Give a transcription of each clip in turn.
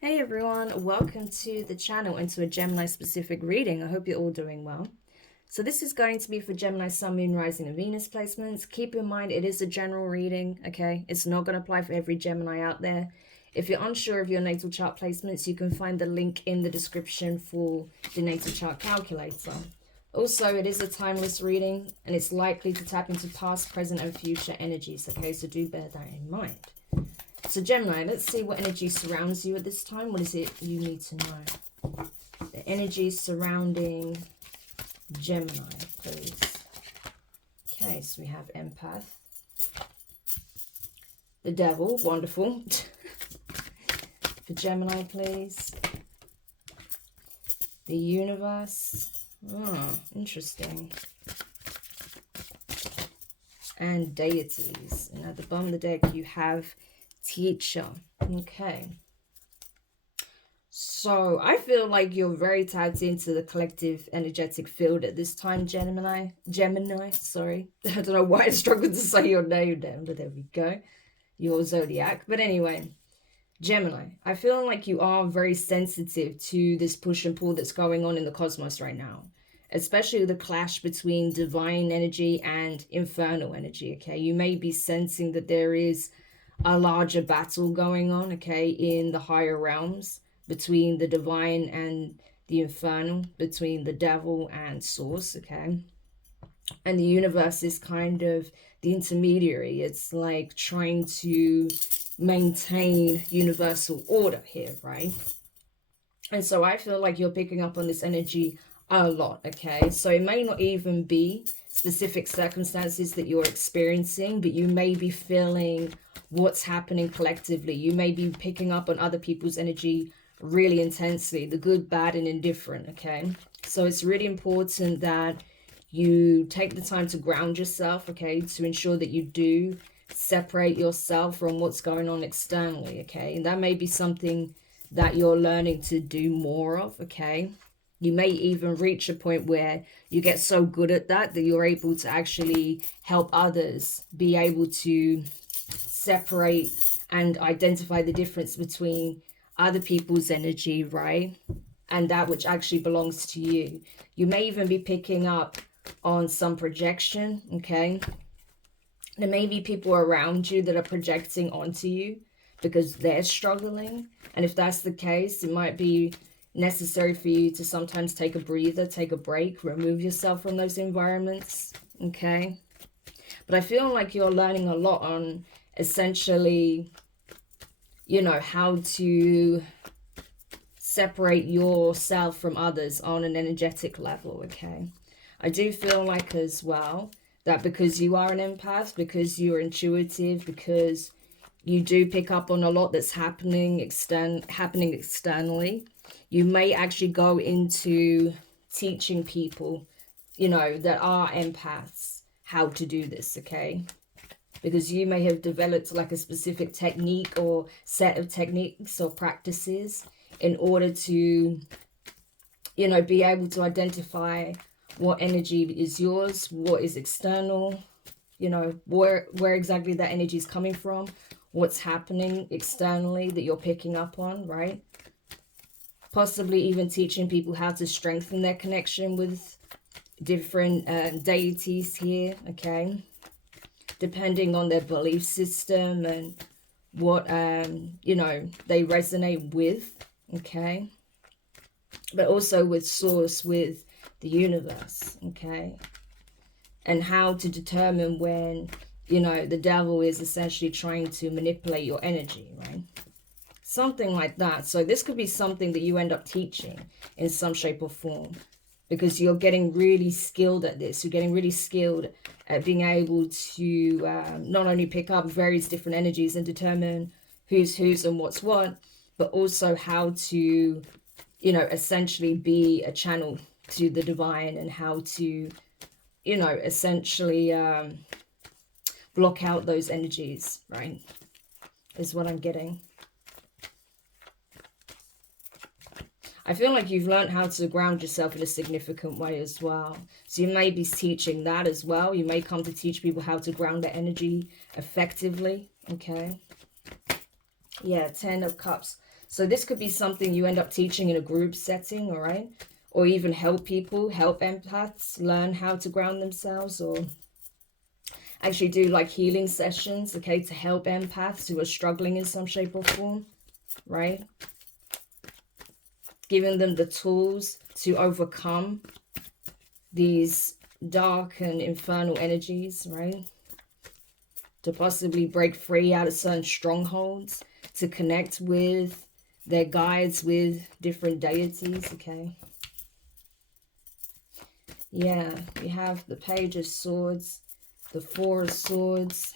Hey everyone, welcome to the channel and to a Gemini specific reading. I hope you're all doing well. So this is going to be for Gemini, Sun, Moon, Rising and Venus placements. Keep in mind it is a general reading, okay? It's not going to apply for every Gemini out there. If you're unsure of your natal chart placements, you can find the link in the description for the natal chart calculator. Also, it is a timeless reading and it's likely to tap into past, present and future energies, okay? So do bear that in mind. So Gemini, let's see what energy surrounds you at this time. What is it you need to know? The energy surrounding Gemini, please. Okay, so we have empath. The devil, wonderful. For Gemini, please. The universe. Oh, interesting. And deities. And at the bottom of the deck, you have teacher. Okay, so I feel like you're very tapped into the collective energetic field at this time, Gemini, sorry. I don't know why I struggled to say your name then, but there we go. Your zodiac. But anyway, Gemini, I feel like you are very sensitive to this push and pull that's going on in the cosmos right now, especially the clash between divine energy and infernal energy. Okay, you may be sensing that there is a larger battle going on, okay, in the higher realms between the divine and the infernal, between the devil and source, okay? And the universe is kind of the intermediary. It's like trying to maintain universal order here, right? And so I feel like you're picking up on this energy a lot, okay? So it may not even be specific circumstances that you're experiencing, but you may be feeling what's happening collectively. You may be picking up on other people's energy really intensely, the good, bad, and indifferent, okay? So it's really important that you take the time to ground yourself, okay, to ensure that you do separate yourself from what's going on externally, okay? And that may be something that you're learning to do more of, okay? You may even reach a point where you get so good at that you're able to actually help others be able to separate and identify the difference between other people's energy, right, and that which actually belongs to you. You may even be picking up on some projection, okay? There may be people around you that are projecting onto you because they're struggling, and if that's the case, it might be necessary for you to sometimes take a breather, take a break, remove yourself from those environments, okay? But I feel like you're learning a lot on essentially, you know, how to separate yourself from others on an energetic level, okay? I do feel like as well that because you are an empath, because you're intuitive, because you do pick up on a lot that's happening externally, you may actually go into teaching people, you know, that are empaths how to do this, okay? Because you may have developed like a specific technique or set of techniques or practices in order to, you know, be able to identify what energy is yours, what is external, you know, where exactly that energy is coming from, what's happening externally that you're picking up on, right? Possibly even teaching people how to strengthen their connection with different deities here, okay? Depending on their belief system and what, you know, they resonate with, okay? But also with source, with the universe, okay? And how to determine when, you know, the devil is essentially trying to manipulate your energy, right? Something like that. So this could be something that you end up teaching in some shape or form, because you're getting really skilled at this. You're getting really skilled at being able to not only pick up various different energies and determine who's and what's what, but also how to, you know, essentially be a channel to the divine and how to, you know, essentially block out those energies, right, is what I'm getting. I feel like you've learned how to ground yourself in a significant way as well. So you may be teaching that as well. You may come to teach people how to ground their energy effectively, okay? Yeah, 10 of Cups. So this could be something you end up teaching in a group setting, all right? Or even help people, help empaths learn how to ground themselves, or actually do like healing sessions, okay, to help empaths who are struggling in some shape or form, right? Giving them the tools to overcome these dark and infernal energies, right? To possibly break free out of certain strongholds, to connect with their guides, with different deities, okay? Yeah, we have the Page of Swords, the Four of Swords,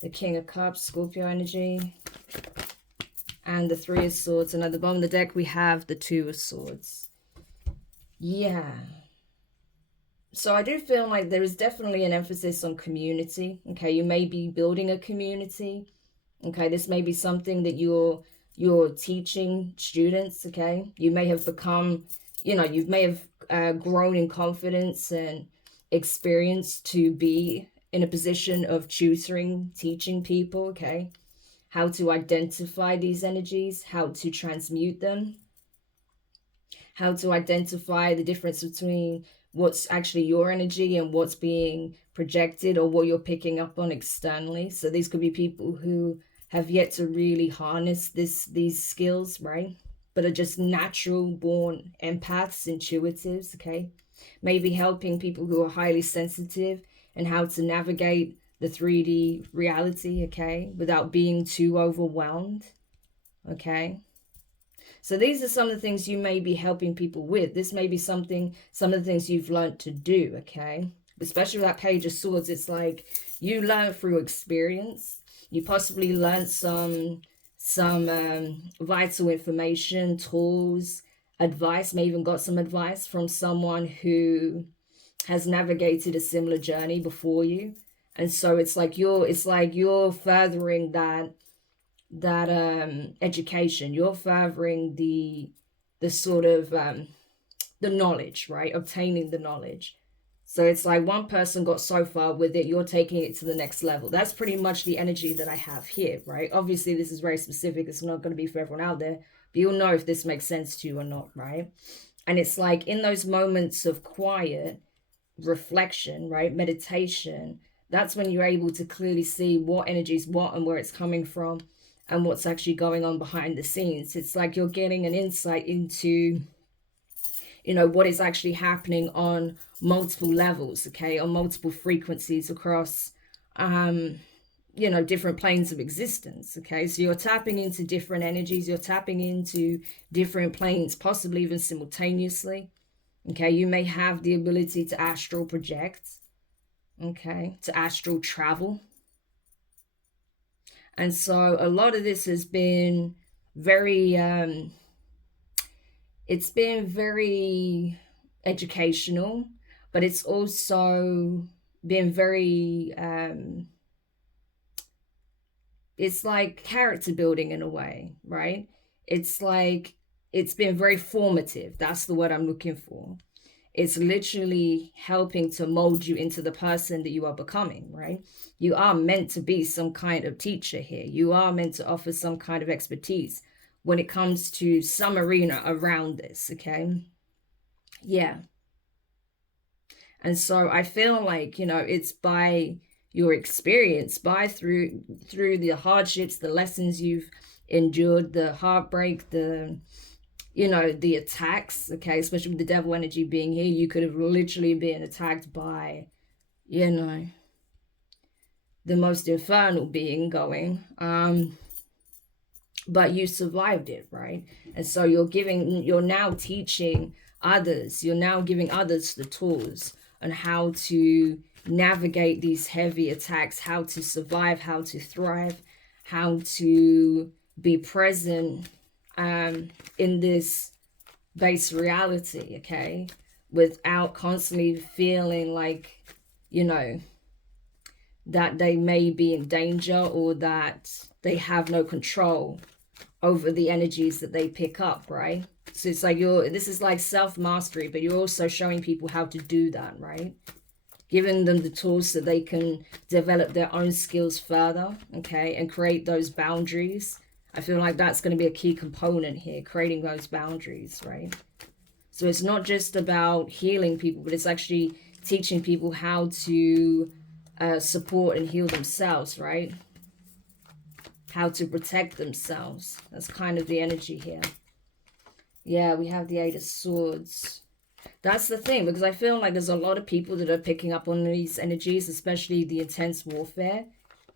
the King of Cups, Scorpio energy, and the Three of Swords. And at the bottom of the deck, we have the Two of Swords. Yeah. So I do feel like there is definitely an emphasis on community. Okay, you may be building a community. Okay, this may be something that you're teaching students. Okay, you may have become, you know, you may have grown in confidence and experience to be in a position of tutoring, teaching people. Okay, how to identify these energies, how to transmute them, how to identify the difference between what's actually your energy and what's being projected or what you're picking up on externally. So these could be people who have yet to really harness these skills, right? But are just natural born empaths, intuitives, okay? Maybe helping people who are highly sensitive and how to navigate the 3D reality, okay? Without being too overwhelmed, okay? So these are some of the things you may be helping people with. This may be some of the things you've learned to do, okay? Especially with that Page of Swords, it's like you learn through experience. You possibly learned some vital information, tools, advice, may even got some advice from someone who has navigated a similar journey before you. And so it's like you're furthering that education. You're furthering the sort of the knowledge, right? Obtaining the knowledge. So it's like one person got so far with it, you're taking it to the next level. That's pretty much the energy that I have here, right? Obviously this is very specific, it's not going to be for everyone out there, but you'll know if this makes sense to you or not, right? And it's like in those moments of quiet reflection, right, meditation, that's when you're able to clearly see what energy is what and where it's coming from and what's actually going on behind the scenes. It's like you're getting an insight into, you know, what is actually happening on multiple levels, okay, on multiple frequencies across, you know, different planes of existence, okay? So you're tapping into different energies, you're tapping into different planes, possibly even simultaneously, okay? You may have the ability to astral project, okay, to astral travel. And so a lot of this has been very, it's been very educational, but it's also been very, it's like character building in a way, right? It's like, it's been very formative. That's the word I'm looking for. It's literally helping to mold you into the person that you are becoming, right? You are meant to be some kind of teacher here. You are meant to offer some kind of expertise when it comes to some arena around this, okay? Yeah. And so I feel like, you know, it's by your experience, by through the hardships, the lessons you've endured, the heartbreak, the, you know, the attacks, okay, especially with the devil energy being here, you could have literally been attacked by, you know, the most infernal being going, but you survived it, right? And so you're now teaching others, you're now giving others the tools on how to navigate these heavy attacks, how to survive, how to thrive, how to be present in this base reality, okay, without constantly feeling like, you know, that they may be in danger or that they have no control over the energies that they pick up, right? So it's like this is like self-mastery, but you're also showing people how to do that, right? Giving them the tools so they can develop their own skills further, okay, and create those boundaries I feel like that's going to be a key component here, creating those boundaries, right? So it's not just about healing people, but it's actually teaching people how to support and heal themselves, right? How to protect themselves. That's kind of the energy here. Yeah, we have the Eight of Swords. That's the thing, because I feel like there's a lot of people that are picking up on these energies, especially the intense warfare,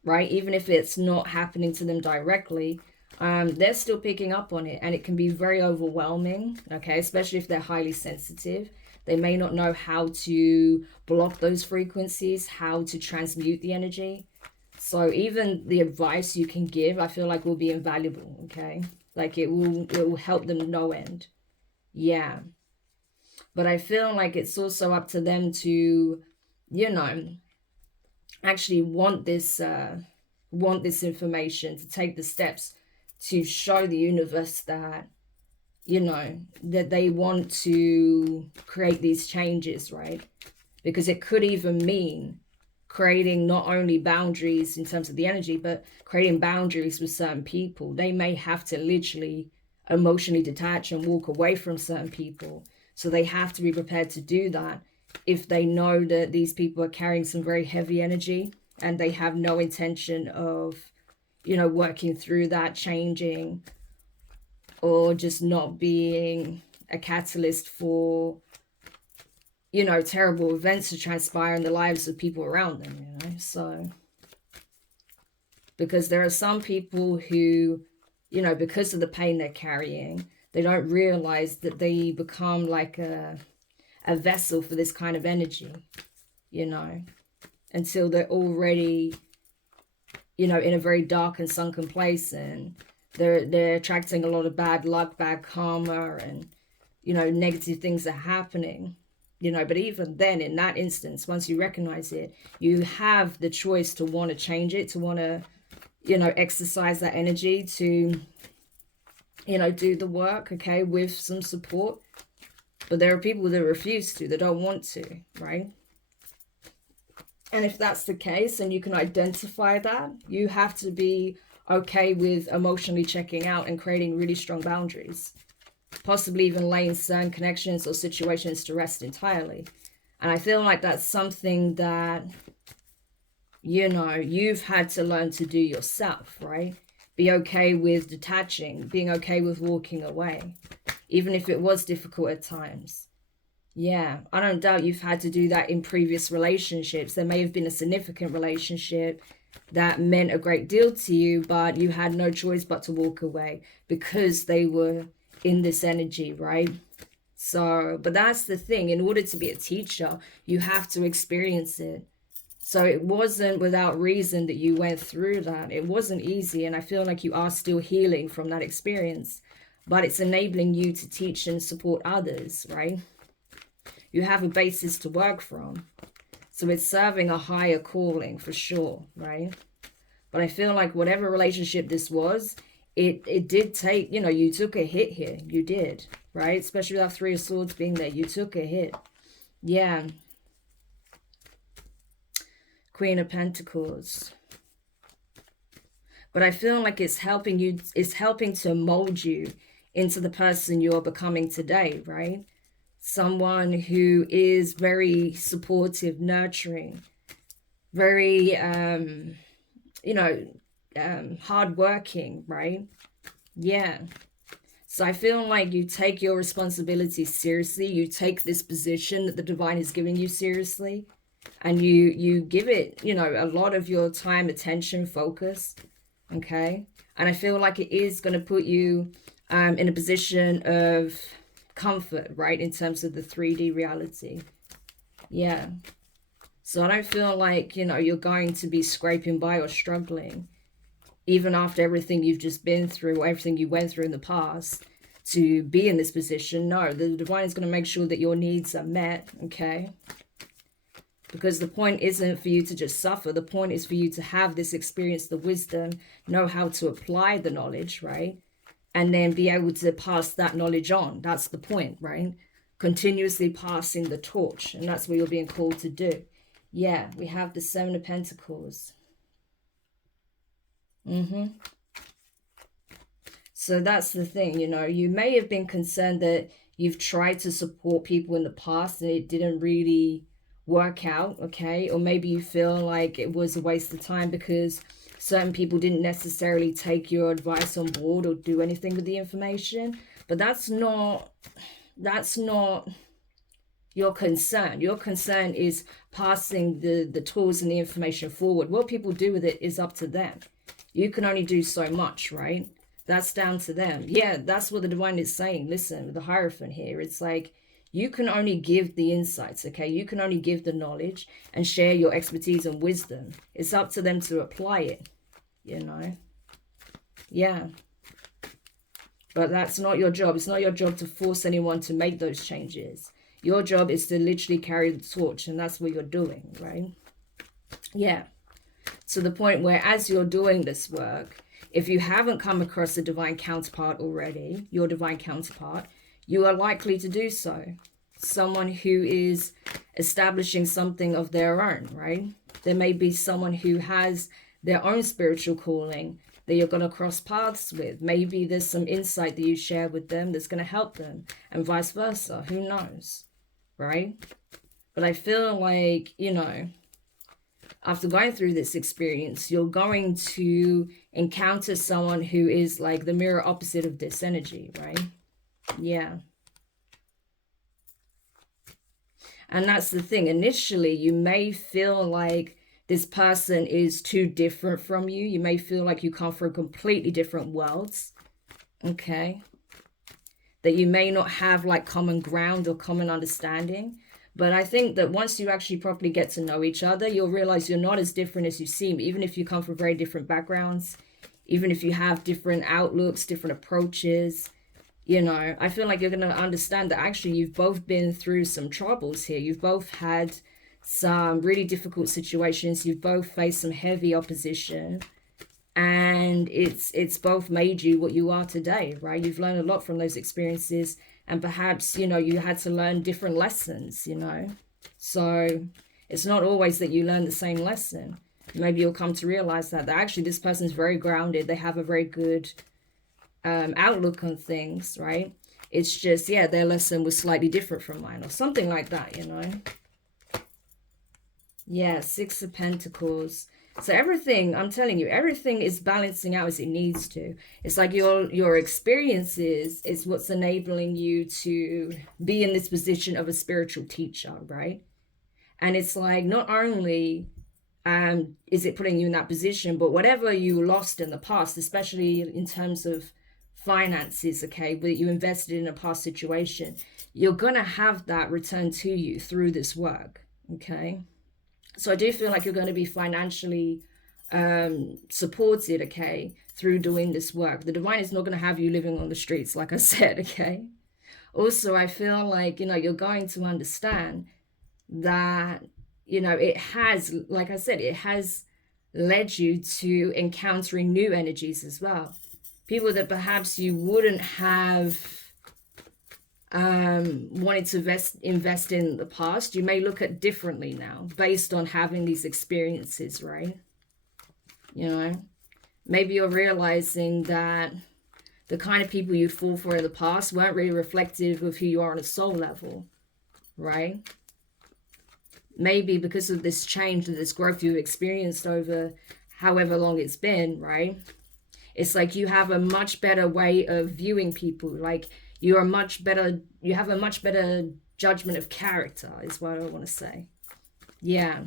right? Even if it's not happening to them directly, they're still picking up on it, and it can be very overwhelming, okay? Especially if they're highly sensitive. They may not know how to block those frequencies, how to transmute the energy. So even the advice you can give, I feel like will be invaluable, okay? Like it will help them no end. Yeah. But I feel like it's also up to them to, you know, actually want this information, to take the steps to show the universe that, you know, that they want to create these changes, right? Because it could even mean creating not only boundaries in terms of the energy, but creating boundaries with certain people. They may have to literally emotionally detach and walk away from certain people. So they have to be prepared to do that if they know that these people are carrying some very heavy energy and they have no intention of, you know, working through that, changing, or just not being a catalyst for, you know, terrible events to transpire in the lives of people around them, you know. So because there are some people who, you know, because of the pain they're carrying, they don't realize that they become like a vessel for this kind of energy, you know, until they're already, you know, in a very dark and sunken place, and they're attracting a lot of bad luck, bad karma, and, you know, negative things are happening, you know. But even then, in that instance, once you recognize it, you have the choice to want to change it, to want to, you know, exercise that energy to, you know, do the work, okay, with some support. But there are people that refuse to, that don't want to, right? And if that's the case, and you can identify that, you have to be okay with emotionally checking out and creating really strong boundaries. Possibly even laying certain connections or situations to rest entirely. And I feel like that's something that, you know, you've had to learn to do yourself, right? Be okay with detaching, being okay with walking away, even if it was difficult at times. Yeah, I don't doubt you've had to do that in previous relationships. There may have been a significant relationship that meant a great deal to you, but you had no choice but to walk away because they were in this energy, right? So, but that's the thing. In order to be a teacher, you have to experience it. So it wasn't without reason that you went through that. It wasn't easy, and I feel like you are still healing from that experience, but it's enabling you to teach and support others, right? You have a basis to work from. So it's serving a higher calling for sure, right? But I feel like whatever relationship this was, it did take, you know, you took a hit here. You did, right? Especially with that Three of Swords being there. You took a hit. Yeah. Queen of Pentacles. But I feel like it's helping you, it's helping to mold you into the person you're becoming today, right? Someone who is very supportive, nurturing, very, you know, hardworking, right? Yeah. So I feel like you take your responsibility seriously. You take this position that the divine is giving you seriously. And you give it, you know, a lot of your time, attention, focus. Okay. And I feel like it is going to put you in a position of comfort, right? In terms of the 3D reality. Yeah. So I don't feel like, you know, you're going to be scraping by or struggling, even after everything you've just been through, or everything you went through in the past to be in this position. No, the divine is going to make sure that your needs are met, okay? Because the point isn't for you to just suffer. The point is for you to have this experience, the wisdom, know how to apply the knowledge, right? And then be able to pass that knowledge on. That's the point, right? Continuously passing the torch. And that's what you're being called to do. Yeah, we have the Seven of Pentacles. So that's the thing, you know, you may have been concerned that you've tried to support people in the past and it didn't really work out, okay? Or maybe you feel like it was a waste of time because certain people didn't necessarily take your advice on board or do anything with the information. But that's not your concern. Your concern is passing the tools and the information forward. What people do with it is up to them. You can only do so much, right? That's down to them. Yeah, that's what the divine is saying. Listen, the Hierophant here, it's like you can only give the insights, okay? You can only give the knowledge and share your expertise and wisdom. It's up to them to apply it, you know? Yeah. But that's not your job. It's not your job to force anyone to make those changes. Your job is to literally carry the torch, and that's what you're doing, right? Yeah. To the point where as you're doing this work, if you haven't come across a divine counterpart already, your divine counterpart, you are likely to do so. Someone who is establishing something of their own, right? There may be someone who has their own spiritual calling that you're going to cross paths with. Maybe there's some insight that you share with them that's going to help them, and vice versa. Who knows, right? But I feel like, you know, after going through this experience, you're going to encounter someone who is like the mirror opposite of this energy, right? Yeah. And that's the thing. Initially, you may feel like this person is too different from you. You may feel like you come from completely different worlds, okay? That you may not have like common ground or common understanding. But I think that once you actually properly get to know each other, you'll realize you're not as different as you seem, even if you come from very different backgrounds, even if you have different outlooks, different approaches. You know, I feel like you're going to understand that actually you've both been through some troubles here. You've both had some really difficult situations. You've both faced some heavy opposition. And it's both made you what you are today, right? You've learned a lot from those experiences. And perhaps, you know, you had to learn different lessons, you know. So it's not always that you learn the same lesson. Maybe you'll come to realize that actually this person's very grounded. They have a very good outlook on things, right? It's just, yeah, their lesson was slightly different from mine or something like that, you know. Yeah, Six of Pentacles. So everything, I'm telling you, everything is balancing out as it needs to. It's like your experiences is what's enabling you to be in this position of a spiritual teacher, right? And it's like not only is it putting you in that position, but whatever you lost in the past, especially in terms of finances, okay, that you invested in a past situation, you're going to have that return to you through this work, okay? So I do feel like you're going to be financially supported, okay, through doing this work. The divine is not going to have you living on the streets, like I said, okay? Also, I feel like, you know, you're going to understand that, you know, it has, like I said, it has led you to encountering new energies as well. People that perhaps you wouldn't have wanted to invest in the past, you may look at differently now based on having these experiences, right? You know, maybe you're realizing that the kind of people you'd fall for in the past weren't really reflective of who you are on a soul level, right? Maybe because of this change and this growth you've experienced over however long it's been, right? It's like you have a much better way of viewing people. Like you have a much better judgment of character is what I want to say. Yeah.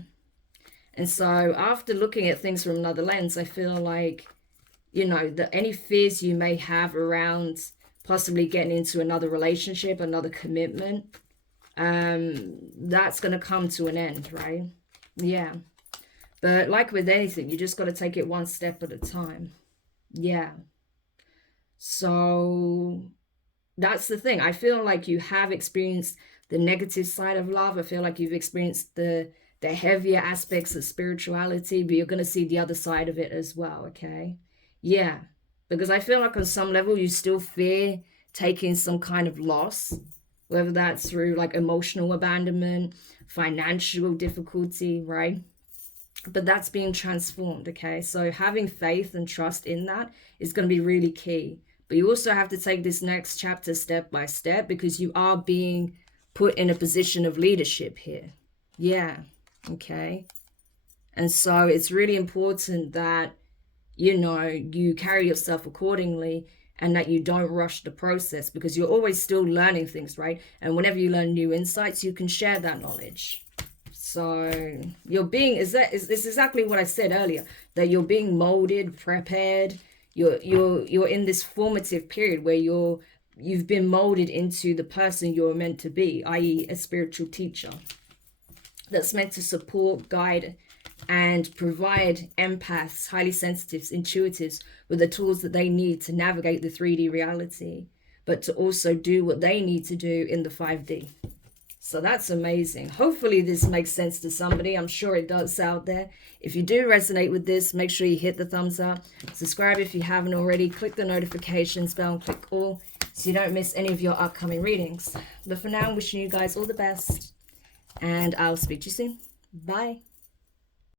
And so after looking at things from another lens, I feel like, you know, that any fears you may have around possibly getting into another relationship, another commitment, that's going to come to an end, right? Yeah. But like with anything, you just got to take it one step at a time. Yeah. So that's the thing. I feel like you have experienced the negative side of love. I feel like you've experienced the heavier aspects of spirituality, but you're going to see the other side of it as well, okay? Yeah. Because I feel like on some level you still fear taking some kind of loss, whether that's through like emotional abandonment, financial difficulty, right? But that's being transformed, okay? So having faith and trust in that is going to be really key. But you also have to take this next chapter step by step, because you are being put in a position of leadership here. Yeah, okay. And so it's really important that, you know, you carry yourself accordingly, and that you don't rush the process, because you're always still learning things, right? And whenever you learn new insights, you can share that knowledge. So you're being, is exactly what I said earlier, that you're being molded, prepared. You're in this formative period where you've been molded into the person you're meant to be, i.e. a spiritual teacher that's meant to support, guide, and provide empaths, highly sensitives, intuitives with the tools that they need to navigate the 3D reality, but to also do what they need to do in the 5D. So that's amazing. Hopefully this makes sense to somebody. I'm sure it does out there. If you do resonate with this, make sure you hit the thumbs up. Subscribe if you haven't already. Click the notifications bell and click all so you don't miss any of your upcoming readings. But for now, I'm wishing you guys all the best. And I'll speak to you soon. Bye.